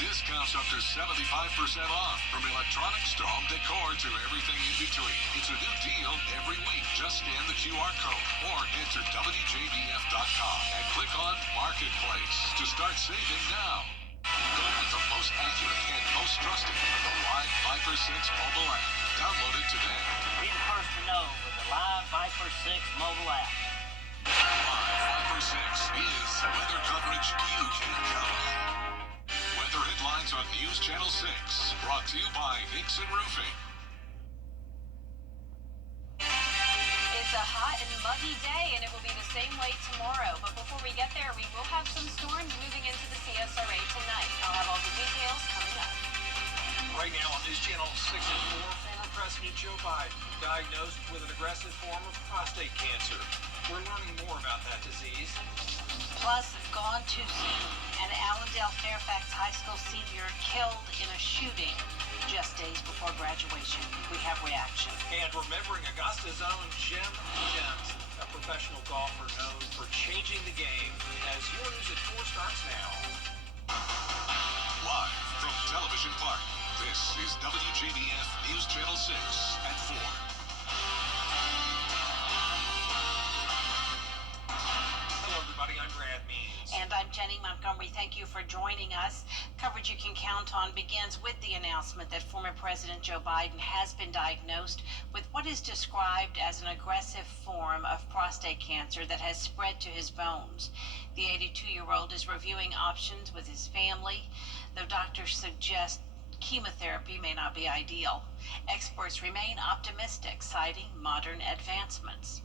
Discounts up to 75% off, from electronics to home decor to everything in between. It's a new deal every week. Just scan the QR code or enter WJBF.com and click on Marketplace to start saving now. Go with the most accurate and most trusted, the Live Viper 6 mobile app. Download it today. Be the first to know with the Live Viper 6 mobile app. Live Viper 6 is weather coverage you can count on. Weather headlines on News Channel 6, brought to you by Nixon Roofing. It's a hot and muggy day, and it will be the same way tomorrow. But before we get there, we will have some storms moving into the CSRA tonight. I'll have all the details coming up. Right now on News Channel 6 and 4, former President Joe Biden diagnosed with an aggressive form of prostate cancer. We're learning more about that disease. Plus, gone too soon. An Allendale Fairfax High School senior killed in a shooting just days before graduation. We have reaction. And remembering Augusta's own Jim Jensen, a professional golfer known for changing the game, as your News at 4 starts now. Live from Television Park, this is WJBF News Channel 6 at 4. Hello, everybody. I'm Brad Means. And I'm Jenny Montgomery. Thank you for joining us. Coverage you can count on begins with the announcement that former President Joe Biden has been diagnosed with what is described as an aggressive form of prostate cancer that has spread to his bones. The 82-year-old is reviewing options with his family, though doctors suggest chemotherapy may not be ideal. Experts remain optimistic, citing modern advancements.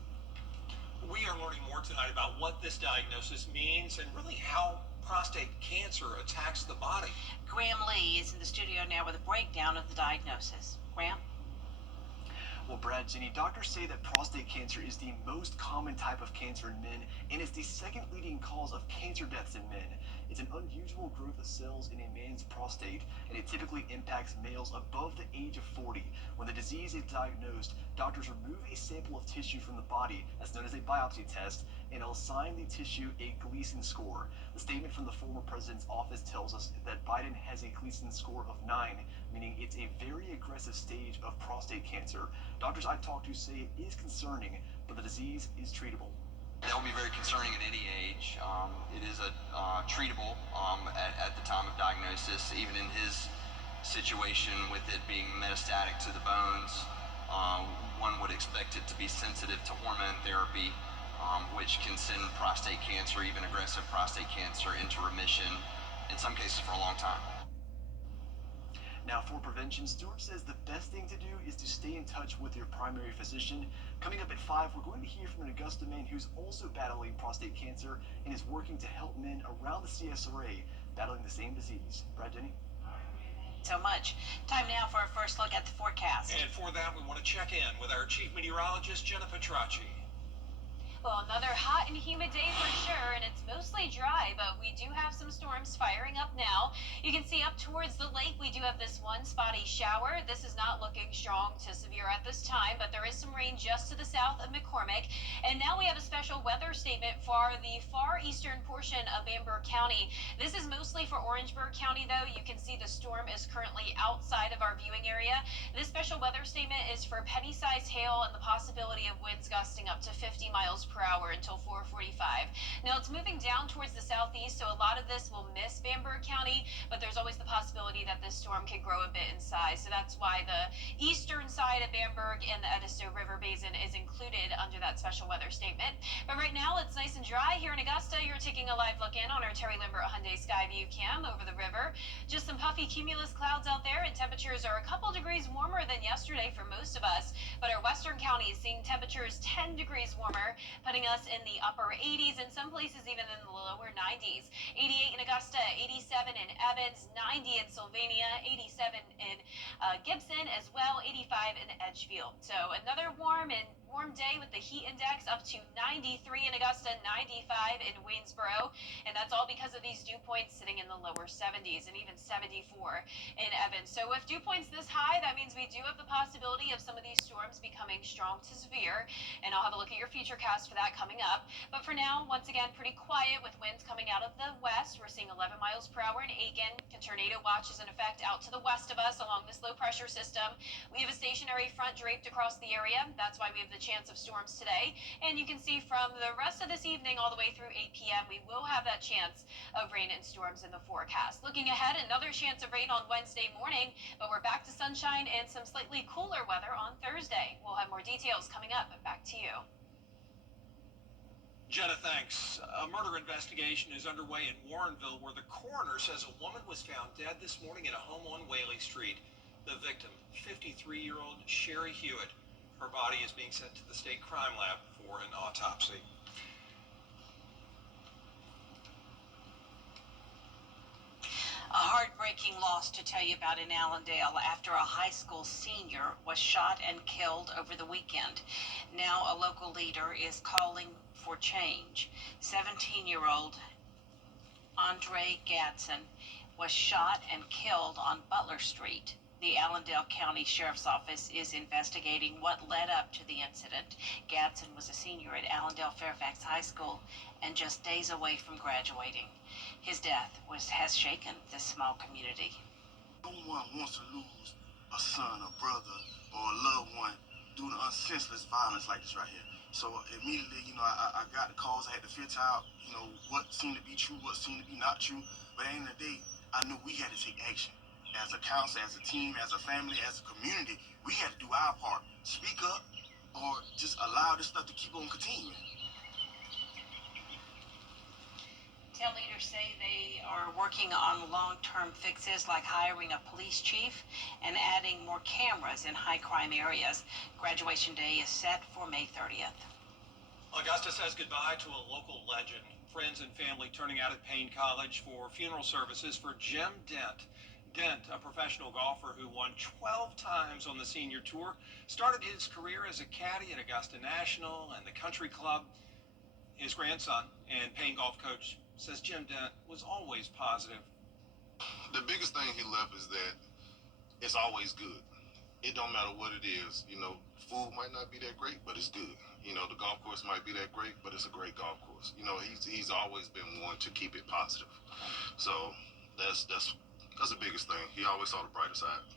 We are learning more tonight about what this diagnosis means and really how prostate cancer attacks the body. Graham Lee is in the studio now with a breakdown of the diagnosis. Graham? Well, Brad, Jenny, doctors say that prostate cancer is the most common type of cancer in men, and it's the second leading cause of cancer deaths in men. It's an unusual growth of cells in a man's prostate, and it typically impacts males above the age of 40. When the disease is diagnosed, doctors remove a sample of tissue from the body, that's known as a biopsy test, and assign the tissue a Gleason score. The statement from the former president's office tells us that Biden has a Gleason score of 9, meaning it's a very aggressive stage of prostate cancer. Doctors I've talked to say it is concerning, but the disease is treatable. That would be very concerning at any age. It is treatable at the time of diagnosis. Even in his situation, with it being metastatic to the bones, one would expect it to be sensitive to hormone therapy, which can send prostate cancer, even aggressive prostate cancer, into remission, in some cases for a long time. Now, for prevention, Stewart says the best thing to do is to stay in touch with your primary physician. Coming up at 5, we're going to hear from an Augusta man who's also battling prostate cancer and is working to help men around the CSRA battling the same disease. Brad, Jenny? So much. Time now for our first look at the forecast. And for that, we want to check in with our chief meteorologist, Jenna Petracci. Well, another hot and humid day for sure, and it's mostly dry, but we do have some storms firing up now. You can see up towards the lake, we do have this one spotty shower. This is not looking strong to severe at this time, but there is some rain just to the south of McCormick. And now we have a special weather statement for the far eastern portion of Bamberg County. This is mostly for Orangeburg County, though. You can see the storm is currently outside of our viewing area. This special weather statement is for penny-sized hail and the possibility of winds gusting up to 50 miles per hour until 4:45. Now it's moving down towards the southeast, so a lot of this will miss Bamberg County, but there's always the possibility that this storm could grow a bit in size. So that's why the eastern side of Bamberg and the Edisto River Basin is included under that special weather statement. But right now it's nice and dry here in Augusta. You're taking a live look in on our Terry Lambert Hyundai Skyview cam over the river. Just some puffy cumulus clouds out there, and temperatures are a couple degrees warmer than yesterday for most of us, but our western counties seeing temperatures 10 degrees warmer, putting us in the upper 80s, and some places even in the lower 90s. 88 in Augusta, 87 in Evans, 90 in Sylvania, 87 in Gibson as well, 85 in Edgefield. So another warm day with the heat index up to 93 in Augusta, 95 in Waynesboro, and that's all because of these dew points sitting in the lower 70s and even 74 in Evans. So with dew points this high, that means we do have the possibility of some of these storms becoming strong to severe, and I'll have a look at your future cast for that coming up. But for now, once again, pretty quiet with winds coming out of the west. We're seeing 11 11 miles per hour in Aiken. A tornado watch is in effect out to the west of us along this low pressure system. We have a stationary front draped across the area. That's why we have the chance of storms today. And you can see from the rest of this evening all the way through 8 p.m. we will have that chance of rain and storms in the forecast. Looking ahead, another chance of rain on Wednesday morning, but we're back to sunshine and some slightly cooler weather on Thursday. We'll have more details coming up. Back to you. Jenna, thanks. A murder investigation is underway in Warrenville, where the coroner says a woman was found dead this morning in a home on Whaley Street. The victim, 53-year-old Sherry Hewitt. Her body is being sent to the state crime lab for an autopsy. A heartbreaking loss to tell you about in Allendale after a high school senior was shot and killed over the weekend. Now a local leader is calling for change. 17-year-old Andre Gadsden was shot and killed on Butler Street. The Allendale County Sheriff's Office is investigating what led up to the incident. Gadsden was a senior at Allendale Fairfax High School and just days away from graduating. His death has shaken this small community. No one wants to lose a son, a brother, or a loved one due to senseless violence like this right here. So immediately, I got the calls. I had to filter out, what seemed to be true, what seemed to be not true. But at the end of the day, I knew we had to take action. As a council, as a team, as a family, as a community, we had to do our part. Speak up or just allow this stuff to keep on continuing. Town leaders say they are working on long-term fixes like hiring a police chief and adding more cameras in high-crime areas. Graduation day is set for May 30th. Augusta says goodbye to a local legend. Friends and family turning out at Payne College for funeral services for Jim Dent. Dent, a professional golfer who won 12 times on the senior tour, started his career as a caddy at Augusta National and the Country Club. His grandson and Payne golf coach says Jim Dent was always positive. The biggest thing he left is that it's always good. It don't matter what it is. Food might not be that great, but it's good. The golf course might be that great, but it's a great golf course. He's always been one to keep it positive. So that's the biggest thing. He always saw the brighter side.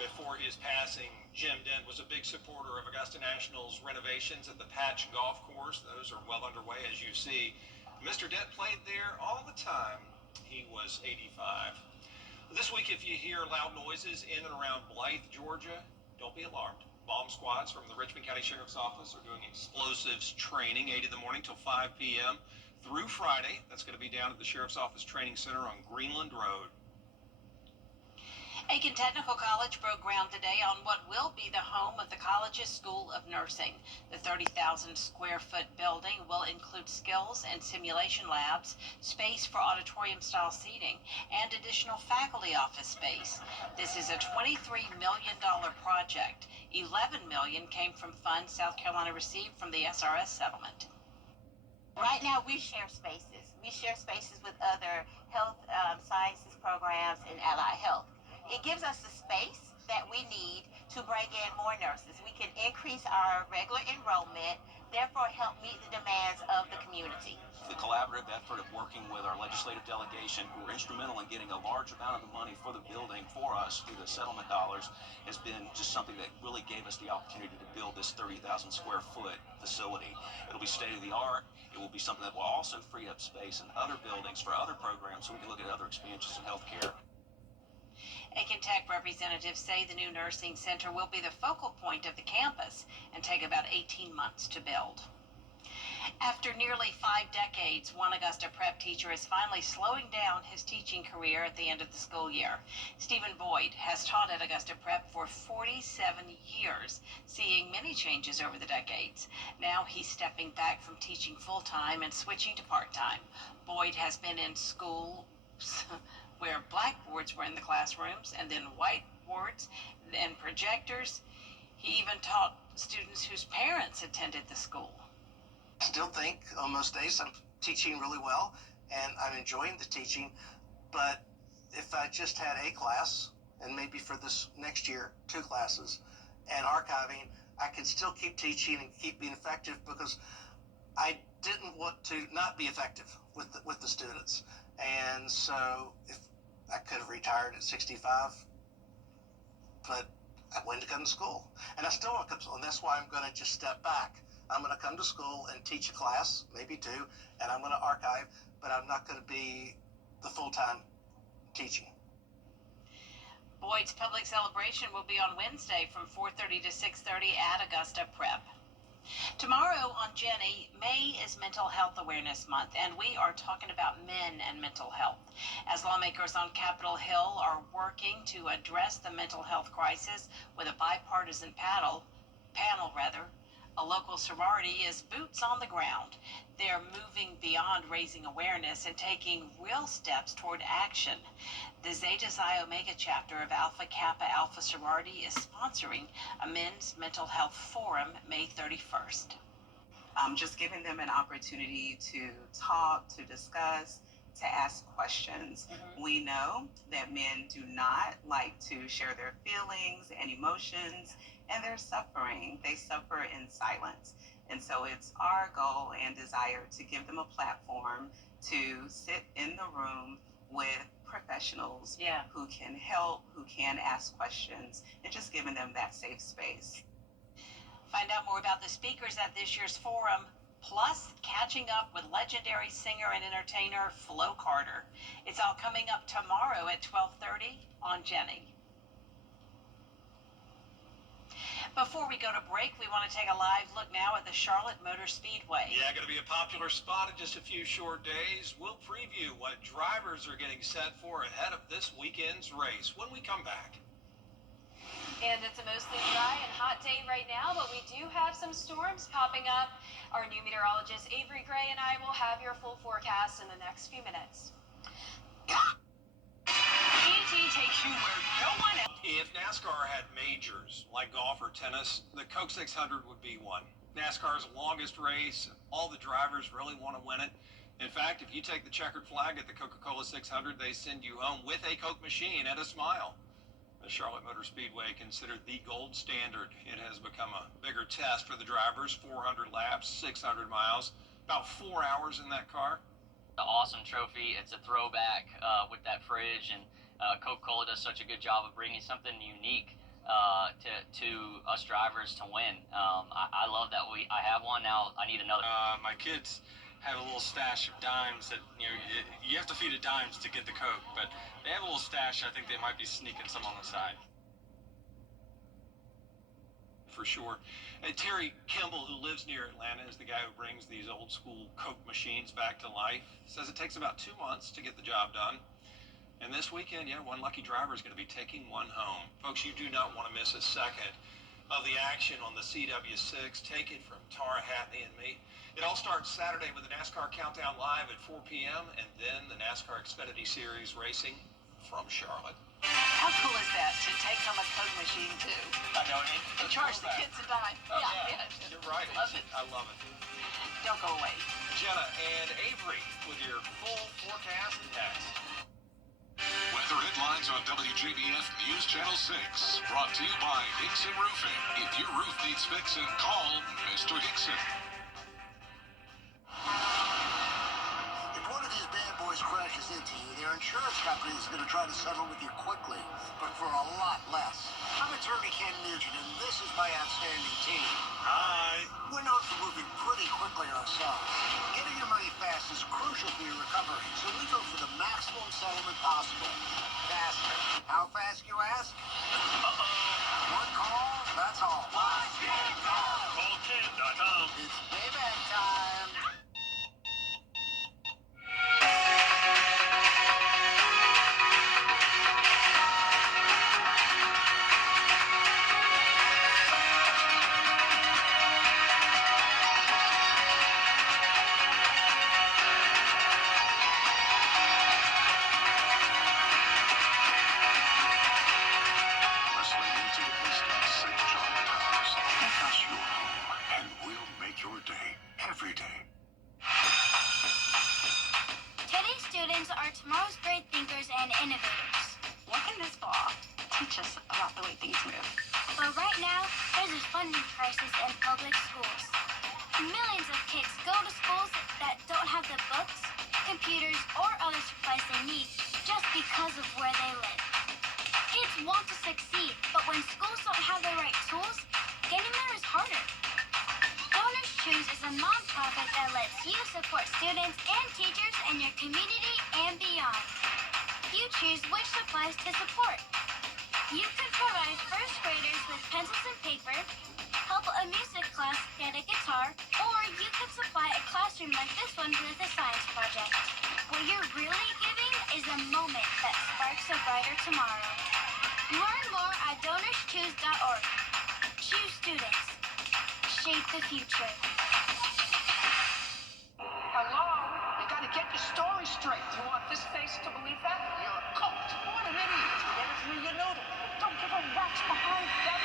Before his passing, Jim Dent was a big supporter of Augusta National's renovations at the Patch Golf Course. Those are well underway, as you see. Mr. Dent played there all the time. He was 85. This week, if you hear loud noises in and around Blythe, Georgia, don't be alarmed. Bomb squads from the Richmond County Sheriff's Office are doing explosives training 8 in the morning till 5 p.m. through Friday. That's going to be down at the Sheriff's Office Training Center on Greenland Road. Aiken Technical College broke ground today on what will be the home of the college's School of Nursing. The 30,000 square foot building will include skills and simulation labs, space for auditorium-style seating, and additional faculty office space. This is a $23 million project. $11 million came from funds South Carolina received from the SRS settlement. Right now, we share spaces. We share spaces with other health sciences programs and allied health. It gives us the space that we need to bring in more nurses. We can increase our regular enrollment, therefore help meet the demands of the community. The collaborative effort of working with our legislative delegation, who were instrumental in getting a large amount of the money for the building for us through the settlement dollars, has been just something that really gave us the opportunity to build this 30,000 square foot facility. It'll be state of the art. It will be something that will also free up space in other buildings for other programs so we can look at other expansions in healthcare. Aiken Tech representatives say the new nursing center will be the focal point of the campus and take about 18 months to build. After nearly 5 decades, one Augusta prep teacher is finally slowing down his teaching career at the end of the school year. Stephen Boyd has taught at Augusta Prep for 47 years, seeing many changes over the decades. Now he's stepping back from teaching full-time and switching to part-time. Boyd has been in schools where blackboards were in the classrooms and then whiteboards and projectors. He even taught students whose parents attended the school. I still think on most days I'm teaching really well and I'm enjoying the teaching, but if I just had a class and maybe for this next year 2 classes and archiving, I could still keep teaching and keep being effective because I didn't want to not be effective with the students. And so if I could have retired at 65, but I wanted to come to school. And I still want to come to school, and that's why I'm going to just step back. I'm going to come to school and teach a class, maybe two, and I'm going to archive, but I'm not going to be the full-time teaching. Boyd's public celebration will be on Wednesday from 4:30 to 6:30 at Augusta Prep. Tomorrow on Jenny, May is Mental Health Awareness Month, and we are talking about men and mental health. As lawmakers on Capitol Hill are working to address the mental health crisis with a bipartisan panel, a local sorority is boots on the ground. They're moving beyond raising awareness and taking real steps toward action. The Zeta Xi Omega chapter of Alpha Kappa Alpha sorority is sponsoring a men's mental health forum May 31st. Just giving them an opportunity to talk, to discuss, to ask questions. We know that men do not like to share their feelings and emotions, and they're suffering. They suffer in silence. And so it's our goal and desire to give them a platform to sit in the room with professionals who can help, who can ask questions, and just giving them that safe space. Find out more about the speakers at this year's forum, plus catching up with legendary singer and entertainer Flo Carter. It's all coming up tomorrow at 12:30 on Jenny. Before we go to break, we want to take a live look now at the Charlotte Motor Speedway. Yeah, going to be a popular spot in just a few short days. We'll preview what drivers are getting set for ahead of this weekend's race when we come back. And it's a mostly dry and hot day right now, but we do have some storms popping up. Our new meteorologist Avery Gray and I will have your full forecast in the next few minutes. ET takes you where no one else. If NASCAR had majors like golf or tennis, the Coke 600 would be one. NASCAR's longest race, all the drivers really want to win it. In fact, if you take the checkered flag at the Coca-Cola 600, they send you home with a Coke machine and a smile. The Charlotte Motor Speedway, considered the gold standard. It has become a bigger test for the drivers. 400 laps, 600 miles, about 4 hours in that car. An awesome trophy. It's a throwback with that fridge, and Coca-Cola does such a good job of bringing something unique to us drivers to win. I love that I have one now. I need another. My kids have a little stash of dimes that, you have to feed it dimes to get the Coke, but they have a little stash. I think they might be sneaking some on the side. For sure. And Terry Kimball, who lives near Atlanta, is the guy who brings these old school Coke machines back to life. Says it takes about 2 months to get the job done. And this weekend, one lucky driver is going to be taking one home. Folks, you do not want to miss a second of the action on the CW6. Take it from Tara Hatney and me. It all starts Saturday with the NASCAR Countdown Live at 4 p.m. and then the NASCAR Xfinity Series racing from Charlotte. How cool is that, to take home a Coke machine, too? I know. And charge the kids a dime. Oh, yeah. You're right. Love it. I love it. Don't go away. Jenna and Avery with your full forecast next. Weather headlines on WJBF News Channel 6. Brought to you by Hickson Roofing. If your roof needs fixing, call Mr. Hickson. If one of these bad boys crashes into you, their insurance company is going to try to settle with you quickly, but for a lot less. I'm attorney Ken Nugent, and this is my outstanding team. Hi. We're known for moving pretty quickly ourselves. Getting your money fast is crucial for your recovery, so we go for the maximum settlement possible. Faster. How fast, you ask? One call, that's all. One Ken call. Call Ken.com. It's payback time. Today's students are tomorrow's great thinkers and innovators. What can this ball teach us about the way things move? But right now, there's a funding crisis in public schools. Millions of kids go to schools that don't have the books, computers, or other supplies they need just because of where they live. Kids want to succeed, but when schools don't have the right tools, getting there is harder. Donors Choose is a nonprofit that lets you support students and teachers in your community and beyond. You choose which supplies to support. You could provide first graders with pencils and paper, help a music class get a guitar, or you could supply a classroom like this one with a science project. What you're really giving is a moment that sparks a brighter tomorrow. Learn more at DonorsChoose.org. Choose students. Shape the future. Hello? You gotta get your story straight. You want this face to believe that? You're cooked. What an idiot. Get it through your noodle. Don't give a rat's behind. That's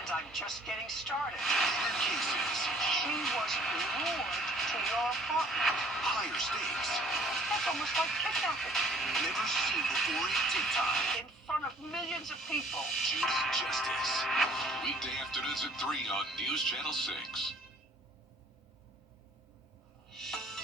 and I'm just getting started. Murder cases. She was lured to your apartment. Higher stakes. That's almost like kidnapping. Never seen before in TikTok. In front of millions of people. Judy Justice. Weekday afternoons at 3 on News Channel 6.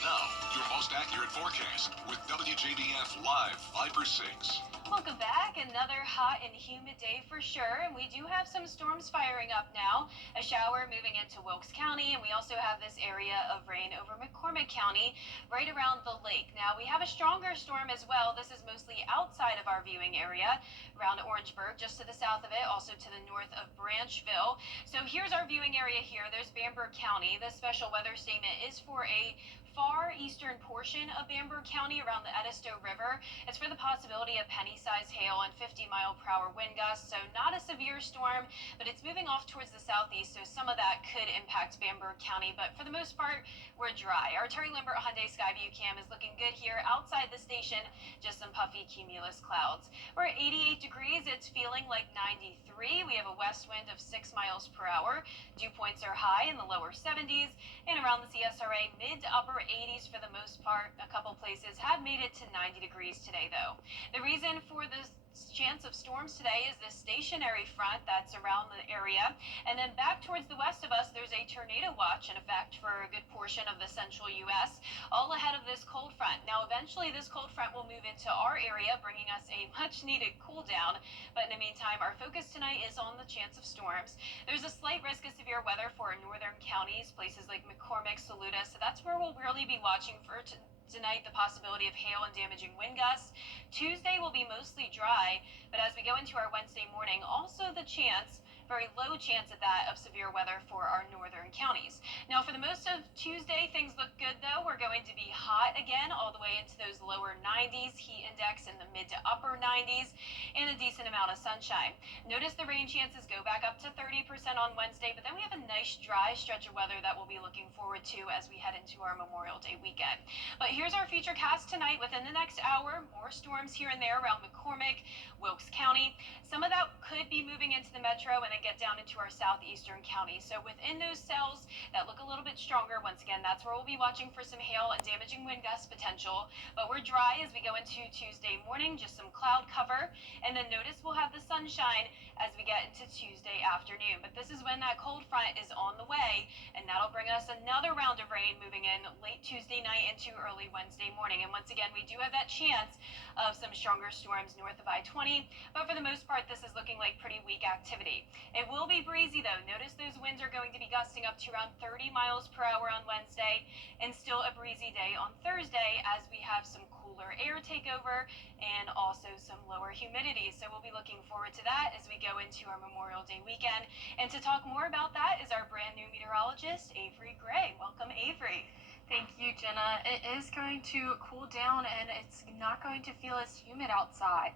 Now, your most accurate forecast with WJBF Live 5 or 6. Welcome back. Another hot and humid day for sure, and we do have some storms firing up now. A shower moving into Wilkes County, and we also have this area of rain over McCormick County, right around the lake. Now, we have a stronger storm as well. This is mostly outside of our viewing area, around Orangeburg, just to the south of it, also to the north of Branchville. So here's our viewing area here. There's Bamberg County. This special weather statement is for a far eastern portion of Bamberg County around the Edisto River. It's for the possibility of penny-sized hail and 50-mile-per-hour wind gusts, so not a severe storm, but it's moving off towards the southeast, so some of that could impact Bamberg County, but for the most part, we're dry. Our Terry Limbert Hyundai Skyview cam is looking good here outside the station, just some puffy cumulus clouds. We're at 88 degrees. It's feeling like 93. We have a west wind of 6 miles per hour. Dew points are high in the lower 70s, and around the CSRA, mid to upper 80s for the most part. A couple places have made it to 90 degrees today, though. The reason for this chance of storms today is this stationary front that's around the area, and then back towards the west of us there's a tornado watch in effect for a good portion of the central U.S. all ahead of this cold front. Now eventually this cold front will move into our area, bringing us a much needed cool down, but in the meantime our focus tonight is on the chance of storms. There's a slight risk of severe weather for northern counties, places like McCormick, Saluda, so that's where we'll really be watching for tonight, the possibility of hail and damaging wind gusts. Tuesday will be mostly dry, but as we go into our Wednesday morning, also the chance, very low chance at that, of severe weather for our northern counties. Now for the most of Tuesday, things look good though. We're going to be hot again, all the way into those lower 90s, heat index in the mid to upper 90s, and a decent amount of sunshine. Notice the rain chances go back up to 30% on Wednesday, but then we have a nice dry stretch of weather that we'll be looking forward to as we head into our Memorial Day weekend. But here's our future cast tonight. Within the next hour, more storms here and there around McCormick, Wilkes County. Some of that could be moving into the metro and then get down into our southeastern counties. So within those cells that look a little bit stronger, once again, that's where we'll be watching for some hail and damaging wind gust potential. But we're dry as we go into Tuesday morning, just some cloud cover. And then notice we'll have the sunshine as we get into Tuesday afternoon. But this is when that cold front is on the way, and that'll bring us another round of rain moving in late Tuesday night into early Wednesday morning. And once again, we do have that chance of some stronger storms north of I-20, but for the most part, this is looking like pretty weak activity. It will be breezy though. Notice those winds are going to be gusting up to around 30 miles per hour on Wednesday, and still a breezy day on Thursday as we have some cooler air take over and also some lower humidity. So we'll be looking forward to that as we go into our Memorial Day weekend. And to talk more about that is our brand new meteorologist, Avery Gray. Welcome, Avery. Thank you, Jenna. It is going to cool down and it's not going to feel as humid outside.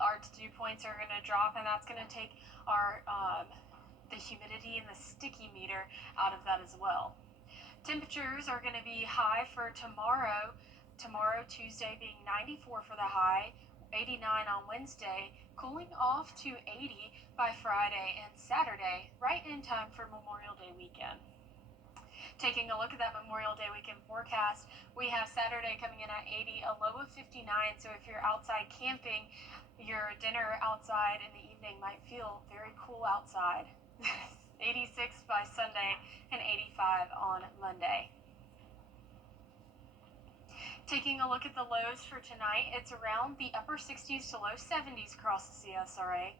Our dew points are going to drop, and that's going to take our the humidity and the sticky meter out of that as well. Temperatures are going to be high for tomorrow. Tomorrow, Tuesday, being 94 for the high, 89 on Wednesday, cooling off to 80 by Friday and Saturday, right in time for Memorial Day weekend. Taking a look at that Memorial Day weekend forecast, we have Saturday coming in at 80, a low of 59. So if you're outside camping, your dinner outside in the evening might feel very cool outside. 86 by Sunday and 85 on Monday. Taking a look at the lows for tonight, it's around the upper 60s to low 70s across the CSRA.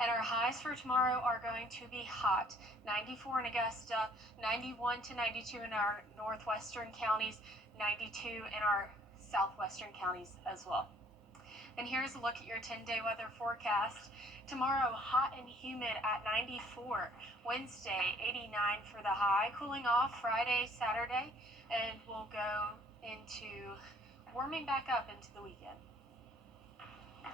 And our highs for tomorrow are going to be hot. 94 in Augusta, 91 to 92 in our northwestern counties, 92 in our southwestern counties as well. And here's a look at your 10-day weather forecast. Tomorrow, hot and humid at 94. Wednesday, 89 for the high. Cooling off Friday, Saturday, and we'll go into warming back up into the weekend.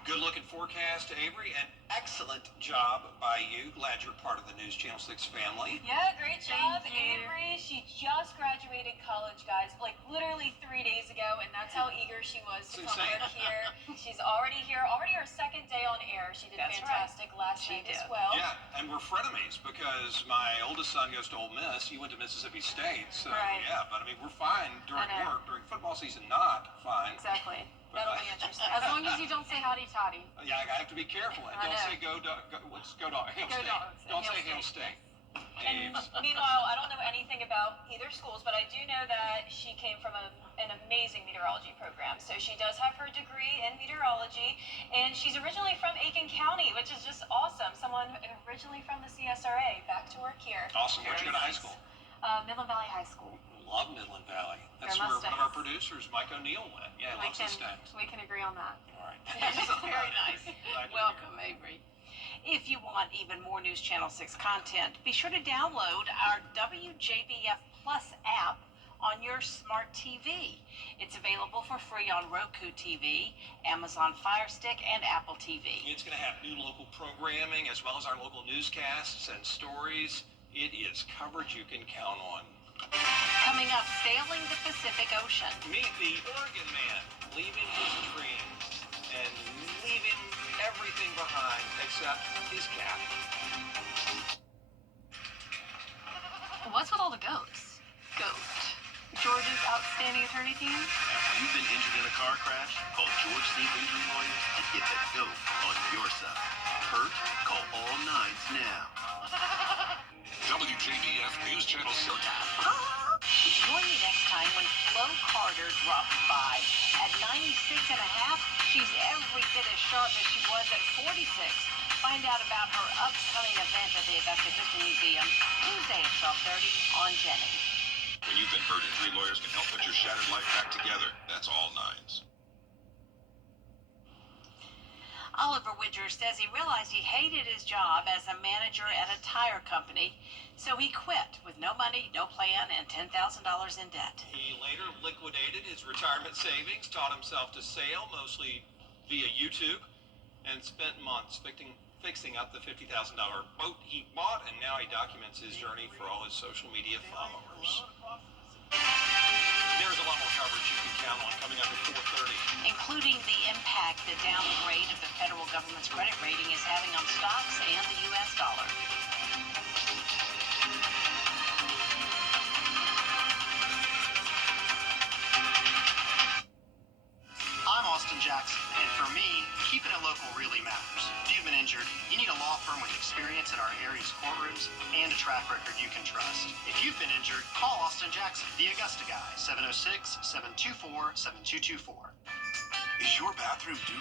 Good looking forecast, Avery, and excellent job by you. Glad you're part of the News Channel 6 family. Yeah, great job, Thank you. Avery. She just graduated college, guys, like literally 3 days ago, and that's how eager she was to come insane. work here. She's already here, already her second day on air. She did That's fantastic last She night as did. well. Yeah, and we're frenemies because my oldest son goes to Ole Miss. He went to Mississippi State, so Right. yeah. But I mean, we're fine during I know. work, during football season. Not fine. Exactly. That'll be interesting. As long as you don't say howdy toddy. Yeah, I have to be careful. And I don't know. say go Dog. Hail Go State. Dogs. Don't Hail say Hail State. State. And Ames. meanwhile, I don't know anything about either schools, but I do know that she came from an amazing meteorology program. So she does have her degree in meteorology, and she's originally from Aiken County, which is just awesome. Someone originally from the CSRA, back to work here. Awesome. Where'd you go to high school? Midland Valley High School. Love Midland Valley. That's They're where one of our Mustangs. producers, Mike O'Neill, went. Yeah, he loves the Mustangs. We can agree on that. All right. Very nice. Glad to Welcome, Avery. If you want even more News Channel 6 content, be sure to download our WJBF Plus app on your smart TV. It's available for free on Roku TV, Amazon Fire Stick, and Apple TV. It's going to have new local programming as well as our local newscasts and stories. It is coverage you can count on. Coming up, sailing the Pacific Ocean. Meet the Oregon man, leaving his dreams and leaving everything behind except his cat. What's with all the goats? Goat. George's outstanding attorney team? Have you been injured in a car crash? Call George Steve Injury Lawyers and get the GOAT on your side. Hurt? Call all nines now. WJBF News Channel 6. Join me next time when Flo Carter drops by. At 96 and a half, she's every bit as sharp as she was at 46. Find out about her upcoming event at the Augusta History Museum Tuesday at 12:30 on Jenny. When you've been hurt, Injury Lawyers can help put your shattered life back together. That's all nines. Oliver Widger says he realized he hated his job as a manager at a tire company, so he quit with no money, no plan, and $10,000 in debt. He later liquidated his retirement savings, taught himself to sail, mostly via YouTube, and spent months fixing up the $50,000 boat he bought, and now he documents his journey for all his social media followers. There's a lot more coverage you can count on coming up at 4:30. Including the impact the downgrade of the federal government's credit rating is having on stocks and the U.S. dollar. I'm Austin Jackson, and for me, keeping it local really matters. If you've been injured, you need a law firm with experience in our area's courtrooms and a track record you can trust. If you've been injured, call Austin Jackson, the Augusta guy, 706-724-7224. Is your bathroom due